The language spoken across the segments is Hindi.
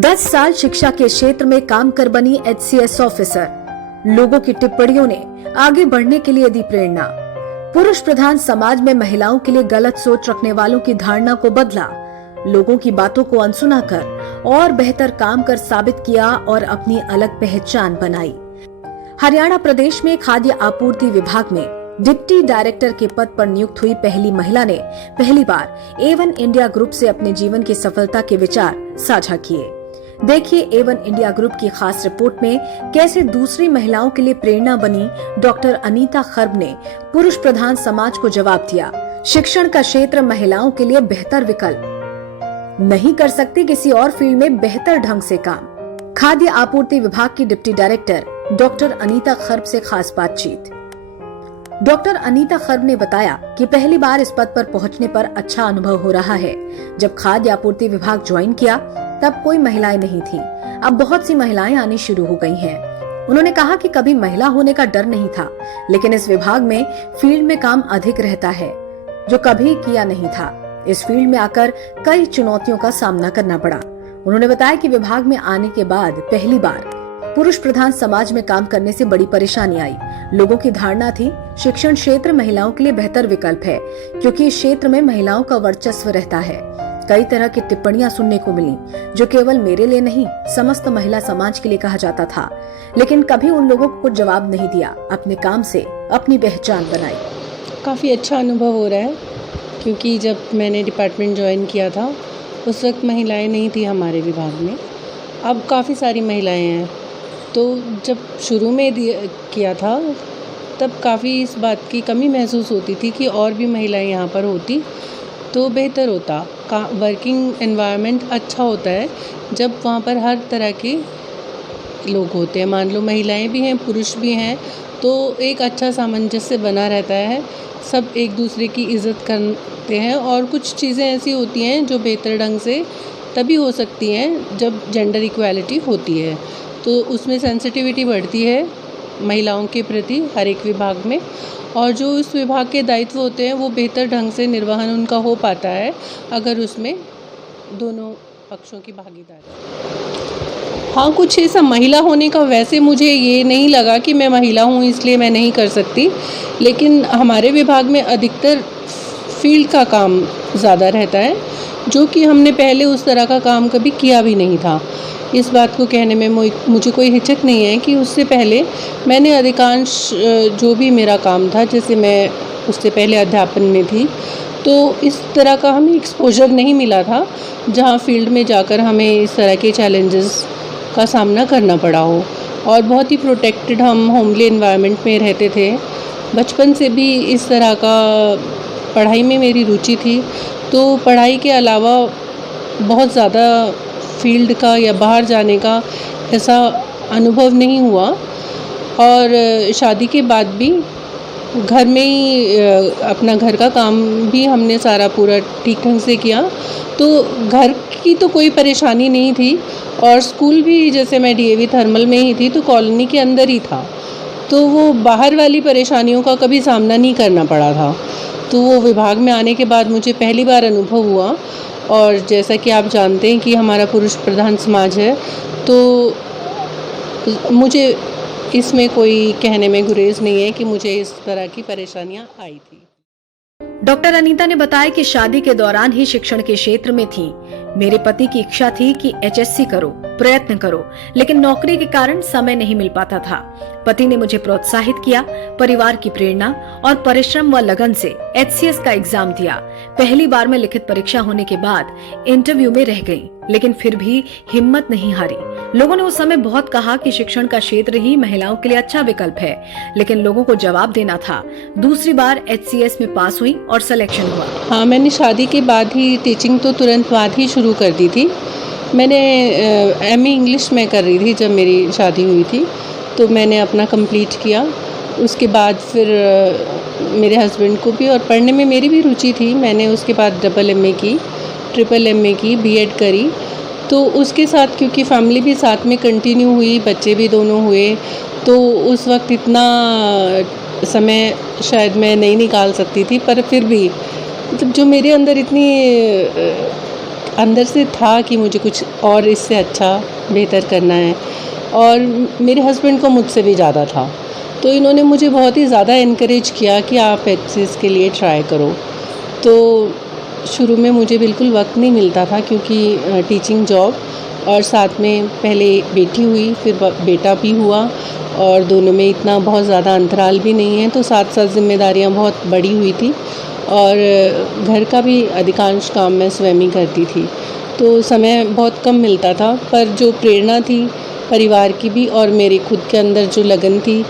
10 साल शिक्षा के क्षेत्र में काम कर बनी HCS ऑफिसर। लोगों की टिप्पणियों ने आगे बढ़ने के लिए दी प्रेरणा। पुरुष प्रधान समाज में महिलाओं के लिए गलत सोच रखने वालों की धारणा को बदला। लोगों की बातों को अनसुना कर और बेहतर काम कर साबित किया और अपनी अलग पहचान बनाई। हरियाणा प्रदेश में खाद्य आपूर्ति विभाग में डिप्टी डायरेक्टर के पद पर नियुक्त हुई पहली महिला ने पहली बार A1 इंडिया ग्रुप से अपने जीवन की सफलता के विचार साझा किए। देखिए A1 इंडिया ग्रुप की खास रिपोर्ट में कैसे दूसरी महिलाओं के लिए प्रेरणा बनी डॉक्टर अनीता खर्ब ने पुरुष प्रधान समाज को जवाब दिया। शिक्षण का क्षेत्र महिलाओं के लिए बेहतर विकल्प, नहीं कर सकती किसी और फील्ड में बेहतर ढंग से काम। खाद्य आपूर्ति विभाग की deputy director doctor Anita Kharb से खास बातचीत। डॉक्टर अनीता खर्ब ने बताया कि पहली बार इस पद पर पहुंचने पर अच्छा अनुभव हो रहा है। जब खाद्य आपूर्ति विभाग ज्वाइन किया तब कोई महिलाएं नहीं थी, अब बहुत सी महिलाएं आनी शुरू हो गई हैं। उन्होंने कहा कि कभी महिला होने का डर नहीं था, लेकिन इस विभाग में फील्ड में काम अधिक रहता है जो कभी किया नहीं था। इस फील्ड में आकर कई चुनौतियों का सामना करना पड़ा। उन्होंने बताया कि विभाग में आने के बाद पहली बार पुरुष प्रधान समाज में काम करने से बड़ी परेशानी आई। लोगों की धारणा थी शिक्षण क्षेत्र महिलाओं के लिए बेहतर विकल्प है क्योंकि इस क्षेत्र में महिलाओं का वर्चस्व रहता है। कई तरह की टिप्पणियां सुनने को मिली जो केवल मेरे लिए नहीं समस्त महिला समाज के लिए कहा जाता था, लेकिन कभी उन लोगों को कुछ जवाब नहीं दिया। अपने काम से अपनी पहचान बनाई। काफ़ी अच्छा अनुभव हो रहा है क्योंकि जब मैंने डिपार्टमेंट ज्वाइन किया था उस वक्त महिलाएं नहीं थी हमारे विभाग में। अब काफ़ी सारी महिलाएं हैं। तो जब शुरू में किया था तब काफ़ी इस बात की कमी महसूस होती थी कि और भी महिलाएं यहाँ पर होती तो बेहतर होता। वर्किंग एनवायरनमेंट अच्छा होता है जब वहाँ पर हर तरह के लोग होते हैं। मान लो महिलाएं भी हैं, पुरुष भी हैं, तो एक अच्छा सामंजस्य बना रहता है। सब एक दूसरे की इज़्ज़त करते हैं और कुछ चीज़ें ऐसी होती हैं जो बेहतर ढंग से तभी हो सकती हैं जब जेंडर इक्वालिटी होती है। तो उसमें सेंसिटिविटी बढ़ती है महिलाओं के प्रति हर एक विभाग में, और जो इस विभाग के दायित्व होते हैं वो बेहतर ढंग से निर्वहन उनका हो पाता है अगर उसमें दोनों पक्षों की भागीदारी। हाँ, कुछ ऐसा महिला होने का वैसे मुझे ये नहीं लगा कि मैं महिला हूँ इसलिए मैं नहीं कर सकती, लेकिन हमारे विभाग में अधिकतर फील्ड का काम ज़्यादा रहता है जो कि हमने पहले उस तरह का काम कभी किया भी नहीं था। इस बात को कहने में मुझे कोई हिचक नहीं है कि उससे पहले मैंने अधिकांश जो भी मेरा काम था, जैसे मैं उससे पहले अध्यापन में थी, तो इस तरह का हमें एक्सपोजर नहीं मिला था जहां फील्ड में जाकर हमें इस तरह के चैलेंजेस का सामना करना पड़ा हो। और बहुत ही प्रोटेक्टेड हम होमली एनवायरनमेंट में रहते थे। बचपन से भी इस तरह का पढ़ाई में मेरी रुचि थी, तो पढ़ाई के अलावा बहुत ज़्यादा फील्ड का या बाहर जाने का ऐसा अनुभव नहीं हुआ। और शादी के बाद भी घर में ही अपना घर का काम भी हमने सारा पूरा ठीक ढंग से किया, तो घर की तो कोई परेशानी नहीं थी। और स्कूल भी जैसे मैं DAV थर्मल में ही थी तो कॉलोनी के अंदर ही था, तो वो बाहर वाली परेशानियों का कभी सामना नहीं करना पड़ा था। तो वो विभाग में आने के बाद मुझे पहली बार अनुभव हुआ। और जैसा कि आप जानते हैं कि हमारा पुरुष प्रधान समाज है, तो मुझे इसमें कोई कहने में गुरेज नहीं है कि मुझे इस तरह की परेशानियां आई थी। डॉक्टर अनीता ने बताया कि शादी के दौरान ही शिक्षण के क्षेत्र में थी। मेरे पति की इच्छा थी कि HSC करो, प्रयत्न करो, लेकिन नौकरी के कारण समय नहीं मिल पाता था। पति ने मुझे प्रोत्साहित किया। परिवार की प्रेरणा और परिश्रम व लगन से HCS का एग्जाम दिया। पहली बार में लिखित परीक्षा होने के बाद इंटरव्यू में रह गई, लेकिन फिर भी हिम्मत नहीं हारी। लोगों ने उस समय बहुत कहा कि शिक्षण का क्षेत्र ही महिलाओं के लिए अच्छा विकल्प है, लेकिन लोगों को जवाब देना था। दूसरी बार HCS में पास हुई और सिलेक्शन हुआ। हाँ, मैंने शादी के बाद ही टीचिंग तो तुरंत बाद ही शुरू कर दी थी। मैंने MA इंग्लिश में कर रही थी जब मेरी शादी हुई थी, तो मैंने अपना कंप्लीट किया। उसके बाद फिर मेरे हस्बैंड को भी और पढ़ने में मेरी भी रुचि थी। मैंने उसके बाद MA की, MMA की, B.Ed करी। तो उसके साथ क्योंकि फैमिली भी साथ में कंटिन्यू हुई, बच्चे भी दोनों हुए, तो उस वक्त इतना समय शायद मैं नहीं निकाल सकती थी, पर फिर भी मतलब जो मेरे अंदर इतनी अंदर से था कि मुझे कुछ और इससे अच्छा बेहतर करना है, और मेरे हस्बैंड को मुझसे भी ज़्यादा था। तो इन्होंने मुझे बहुत ही ज़्यादा इनकरेज किया कि आप एचसीएस के लिए ट्राई करो। तो शुरू में मुझे बिल्कुल वक्त नहीं मिलता था, क्योंकि टीचिंग जॉब और साथ में पहले बेटी हुई, फिर बेटा भी हुआ, और दोनों में इतना बहुत ज़्यादा अंतराल भी नहीं है, तो साथ साथ जिम्मेदारियां बहुत बड़ी हुई थी, और घर का भी अधिकांश काम मैं स्वयं ही करती थी, तो समय बहुत कम मिलता था। पर जो प्रेरणा थी परिवार की भी और मेरे खुद के अंदर जो लगन थी,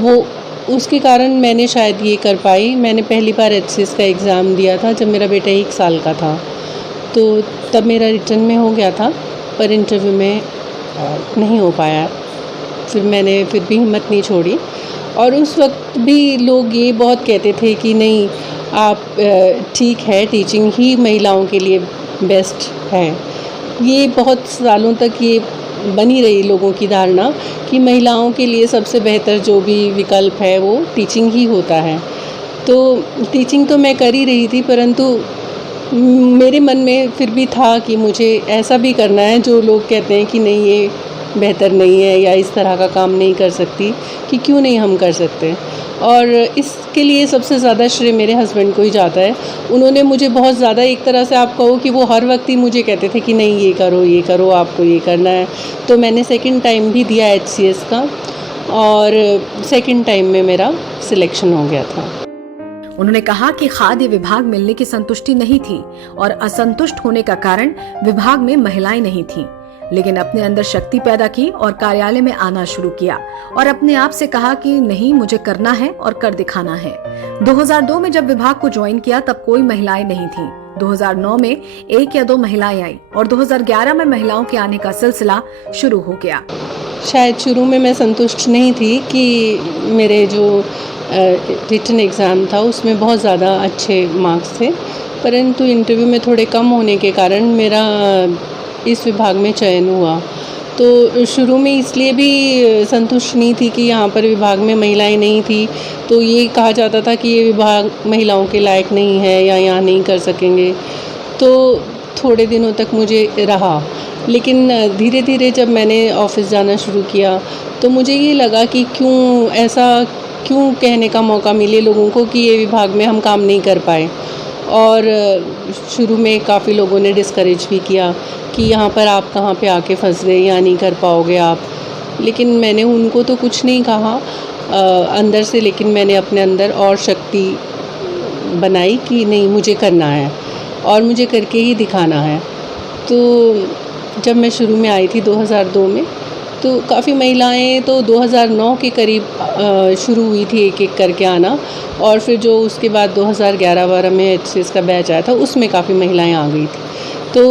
वो उसके कारण मैंने शायद ये कर पाई। मैंने पहली बार एचसीएस का एग्ज़ाम दिया था जब मेरा बेटा 1 साल का था, तो तब मेरा रिटर्न में हो गया था, पर इंटरव्यू में नहीं हो पाया। फिर मैंने फिर भी हिम्मत नहीं छोड़ी, और उस वक्त भी लोग ये बहुत कहते थे कि नहीं, आप ठीक है, टीचिंग ही महिलाओं के लिए बेस्ट है। ये बहुत सालों तक ये बनी रही लोगों की धारणा कि महिलाओं के लिए सबसे बेहतर जो भी विकल्प है वो टीचिंग ही होता है। तो टीचिंग तो मैं कर ही रही थी, परंतु मेरे मन में फिर भी था कि मुझे ऐसा भी करना है जो लोग कहते हैं कि नहीं, ये बेहतर नहीं है या इस तरह का काम नहीं कर सकती, कि क्यों नहीं हम कर सकते। और इसके लिए सबसे ज़्यादा श्रेय मेरे हस्बैंड को ही जाता है। उन्होंने मुझे बहुत ज़्यादा, एक तरह से आप कहो कि वो हर वक्त ही मुझे कहते थे कि नहीं, ये करो, आपको ये करना है। तो मैंने सेकंड टाइम भी दिया एचसीएस का, और सेकंड टाइम में मेरा सिलेक्शन हो गया था। उन्होंने कहा कि खाद्य विभाग मिलने की संतुष्टि नहीं थी और असंतुष्ट होने का कारण विभाग में महिलाएं नहीं थीं, लेकिन अपने अंदर शक्ति पैदा की और कार्यालय में आना शुरू किया और अपने आप से कहा कि नहीं, मुझे करना है और कर दिखाना है। 2002 में जब विभाग को ज्वाइन किया तब कोई महिलाएं नहीं थीं। 2009 में 1 या 2 महिलाएं आई और 2011 में महिलाओं के आने का सिलसिला शुरू हो गया। शायद शुरू में मैं संतुष्ट नहीं थी कि मेरे जो रिटन एग्ज़ाम था उसमें बहुत ज़्यादा अच्छे मार्क्स थे, परंतु इंटरव्यू में थोड़े कम होने के कारण मेरा इस विभाग में चयन हुआ। तो शुरू में इसलिए भी संतुष्ट नहीं थी कि यहाँ पर विभाग में महिलाएं नहीं थी, तो ये कहा जाता था कि ये विभाग महिलाओं के लायक नहीं है या यहाँ नहीं कर सकेंगे। तो थोड़े दिनों तक मुझे रहा, लेकिन धीरे धीरे जब मैंने ऑफिस जाना शुरू किया तो मुझे ये लगा कि क्यों कहने का मौका मिले लोगों को कि ये विभाग में हम काम नहीं कर पाए। और शुरू में काफ़ी लोगों ने डिस्करेज भी किया कि यहाँ पर आप कहाँ पे आके फंस गए, यहाँ नहीं कर पाओगे आप। लेकिन मैंने उनको तो कुछ नहीं कहा अंदर से, लेकिन मैंने अपने अंदर और शक्ति बनाई कि नहीं, मुझे करना है और मुझे करके ही दिखाना है। तो जब मैं शुरू में आई थी 2002 में, तो काफ़ी महिलाएं तो 2009 के करीब शुरू हुई थी एक एक करके आना, और फिर जो उसके बाद 2011-12 में एचसीएस का बैच आया था उसमें काफ़ी महिलाएं आ गई थी। तो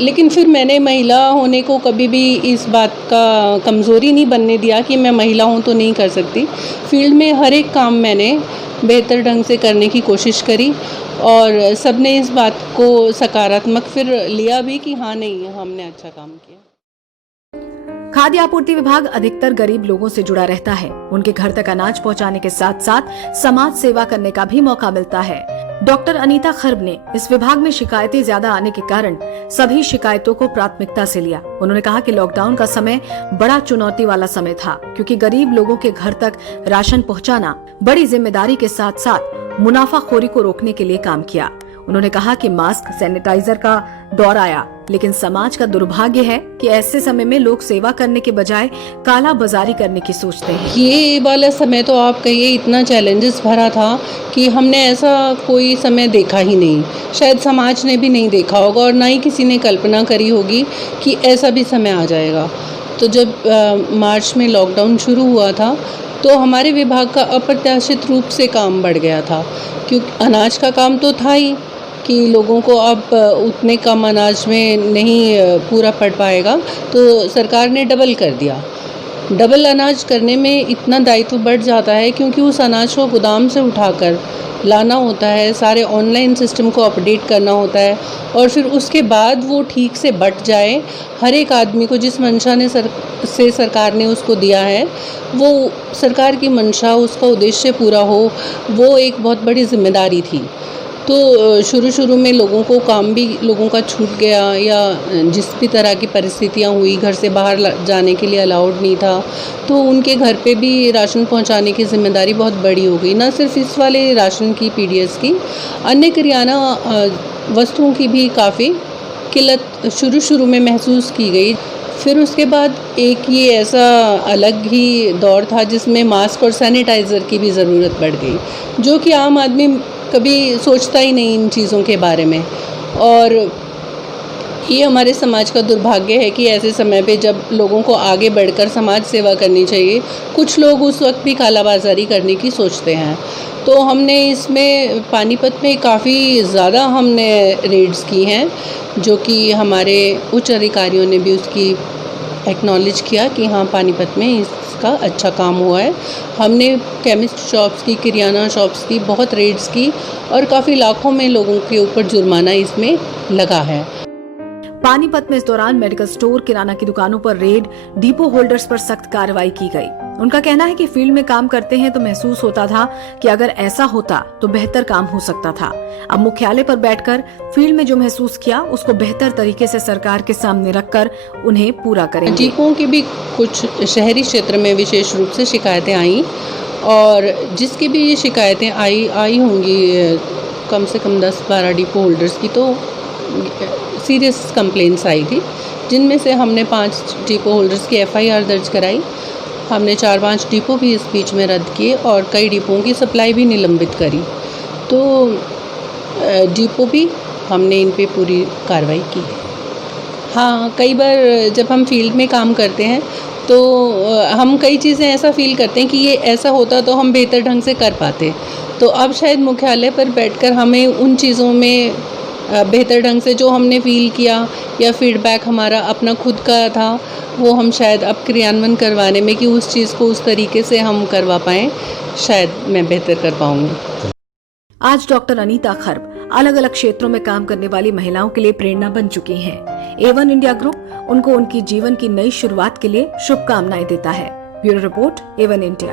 लेकिन फिर मैंने महिला होने को कभी भी इस बात का कमज़ोरी नहीं बनने दिया कि मैं महिला हूँ तो नहीं कर सकती। फील्ड में हर एक काम मैंने बेहतर ढंग से करने की कोशिश करी, और सबने इस बात को सकारात्मक फिर लिया भी कि हाँ, नहीं, हमने अच्छा काम किया। खाद्य आपूर्ति विभाग अधिकतर गरीब लोगों से जुड़ा रहता है। उनके घर तक अनाज पहुंचाने के साथ साथ समाज सेवा करने का भी मौका मिलता है। डॉक्टर अनीता खर्ब ने इस विभाग में शिकायतें ज्यादा आने के कारण सभी शिकायतों को प्राथमिकता से लिया। उन्होंने कहा कि लॉकडाउन का समय बड़ा चुनौती वाला समय था, क्योंकि गरीब लोगों के घर तक राशन पहुंचाना बड़ी जिम्मेदारी के साथ साथ मुनाफाखोरी को रोकने के लिए काम किया। उन्होंने कहा कि मास्क, सैनिटाइजर का दौर आया, लेकिन समाज का दुर्भाग्य है कि ऐसे समय में लोग सेवा करने के बजाय काला बाजारी करने की सोचते हैं। ये वाला समय तो आप कहिए इतना चैलेंजेस भरा था कि हमने ऐसा कोई समय देखा ही नहीं, शायद समाज ने भी नहीं देखा होगा और ना ही किसी ने कल्पना करी होगी कि ऐसा भी समय आ जाएगा। तो जब मार्च में लॉकडाउन शुरू हुआ था तो हमारे विभाग का अप्रत्याशित रूप से काम बढ़ गया था, क्योंकि अनाज का काम तो था ही कि लोगों को अब उतने कम अनाज में नहीं पूरा पड़ पाएगा, तो सरकार ने डबल कर दिया। डबल अनाज करने में इतना दायित्व बढ़ जाता है, क्योंकि उस अनाज को गोदाम से उठाकर लाना होता है, सारे ऑनलाइन सिस्टम को अपडेट करना होता है, और फिर उसके बाद वो ठीक से बट जाए, हर एक आदमी को जिस मंशा ने सरकार ने उसको दिया है, वो सरकार की मंशा, उसका उद्देश्य पूरा हो, वो एक बहुत बड़ी जिम्मेदारी थी। तो शुरू में लोगों को काम भी लोगों का छूट गया, या जिस भी तरह की परिस्थितियाँ हुई, घर से बाहर जाने के लिए अलाउड नहीं था, तो उनके घर पे भी राशन पहुंचाने की ज़िम्मेदारी बहुत बड़ी हो गई। ना सिर्फ इस वाले राशन की, पीडीएस की, अन्य करियाना वस्तुओं की भी काफ़ी किल्लत शुरू में महसूस की गई। फिर उसके बाद एक ये ऐसा अलग ही दौर था जिसमें मास्क और सैनिटाइज़र की भी ज़रूरत पड़ गई, जो कि आम आदमी कभी सोचता ही नहीं इन चीज़ों के बारे में। और ये हमारे समाज का दुर्भाग्य है कि ऐसे समय पे जब लोगों को आगे बढ़कर समाज सेवा करनी चाहिए, कुछ लोग उस वक्त भी कालाबाजारी करने की सोचते हैं। तो हमने इसमें पानीपत में काफ़ी ज़्यादा हमने रेड्स की हैं, जो कि हमारे उच्च अधिकारियों ने भी उसकी एक्नॉलेज किया कि हाँ, पानीपत में इसका अच्छा काम हुआ है। हमने केमिस्ट शॉप्स की, किराना शॉप्स की बहुत रेड्स की और काफ़ी लाखों में लोगों के ऊपर जुर्माना इसमें लगा है। पानीपत में इस दौरान मेडिकल स्टोर, किराना की दुकानों पर रेड, डिपो होल्डर्स पर सख्त कार्रवाई की गई। उनका कहना है कि फील्ड में काम करते हैं तो महसूस होता था कि अगर ऐसा होता तो बेहतर काम हो सकता था। अब मुख्यालय पर बैठकर फील्ड में जो महसूस किया उसको बेहतर तरीके से सरकार के सामने रखकर उन्हें पूरा करेंगे। डिपों की भी कुछ शहरी क्षेत्र में विशेष रूप से शिकायतें आई, और जिसकी भी ये शिकायतें आई होंगी कम से कम 10-12 डिपो होल्डर्स की, तो सीरियस कंप्लेंट्स आई थी, जिनमें से हमने 5 डिपो होल्डर्स की एफआईआर दर्ज कराई। हमने 4-5 डिपो भी इस बीच में रद्द किए और कई डिपों की सप्लाई भी निलंबित करी। तो डिपो भी हमने इन पे पूरी कार्रवाई की है। हाँ, कई बार जब हम फील्ड में काम करते हैं तो हम कई चीज़ें ऐसा फील करते हैं कि ये ऐसा होता तो हम बेहतर ढंग से कर पाते। तो अब शायद मुख्यालय पर बैठकर हमें उन चीज़ों में बेहतर ढंग से जो हमने फ़ील किया या फीडबैक हमारा अपना खुद का था, वो हम शायद अब क्रियान्वयन करवाने में कि उस चीज़ को उस तरीके से हम करवा पाएँ, शायद मैं बेहतर कर पाऊँगी। आज डॉक्टर अनीता खर्ब अलग अलग क्षेत्रों में काम करने वाली महिलाओं के लिए प्रेरणा बन चुकी हैं। एवन इंडिया ग्रुप उनको उनकी जीवन की नई शुरुआत के लिए शुभकामनाएं देता है। ब्यूरो रिपोर्ट, एवन इंडिया।